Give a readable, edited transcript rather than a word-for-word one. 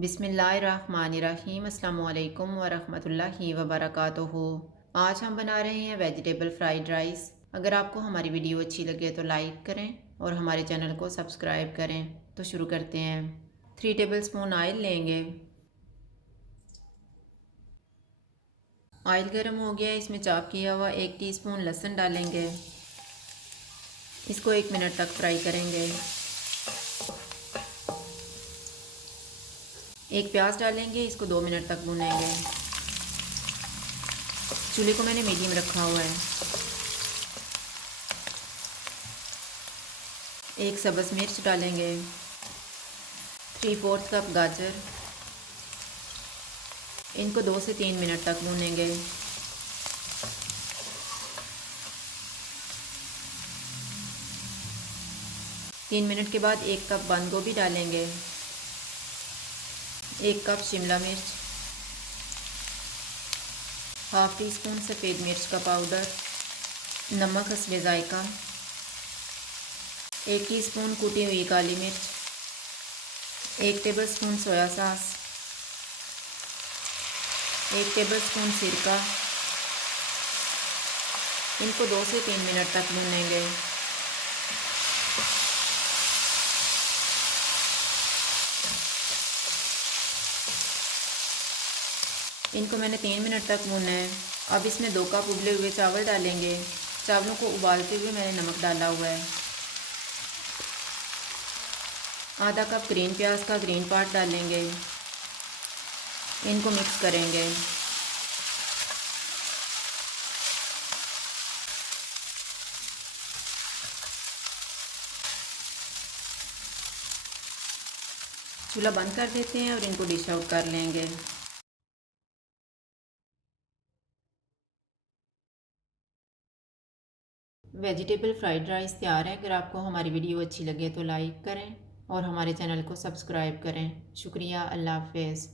बिस्मिल्लाहिर्रहमानिर्रहीम अस्सलामुअलैकुम वरहमतुल्लाहि वबरकातुहू। आज हम बना रहे हैं वेजिटेबल फ्राइड राइस। अगर आपको हमारी वीडियो अच्छी लगे तो लाइक करें और हमारे चैनल को सब्सक्राइब करें। तो शुरू करते हैं। 3 टेबलस्पून ऑयल लेंगे। ऑयल गर्म हो गया, इसमें चॉप किया हुआ 1 टीस्पून लहसुन डालेंगे। इसको 1 मिनट तक फ्राई करेंगे। 1 प्याज डालेंगे, इसको 2 मिनट तक भूनेंगे। चूल्हे को मैंने मीडियम रखा हुआ है। 1 सब्ज़ मिर्च डालेंगे। 3/4 कप गाजर, इनको 2 से 3 मिनट तक भूनेंगे। तीन मिनट के बाद 1 कप बंद गोभी डालेंगे। 1 कप शिमला मिर्च, हाफ़ टी स्पून सफ़ेद मिर्च का पाउडर, नमक हस्बे ज़ायका, 1 टीस्पून कुटी हुई काली मिर्च, 1 टेबलस्पून सोया सॉस, 1 टेबलस्पून सिरका। इनको 2 से 3 मिनट तक भूनेंगे। इनको मैंने 3 मिनट तक भूना है। अब इसमें 2 कप उबले हुए चावल डालेंगे। चावलों को उबालते हुए मैंने नमक डाला हुआ है। आधा कप ग्रीन प्याज का ग्रीन पार्ट डालेंगे। इनको मिक्स करेंगे। चूल्हा बंद कर देते हैं और इनको डिश आउट कर लेंगे। वेजिटेबल फ्राइड राइस तैयार है। अगर आपको हमारी वीडियो अच्छी लगे तो लाइक करें और हमारे चैनल को सब्सक्राइब करें। शुक्रिया। अल्लाह हाफ़िज़।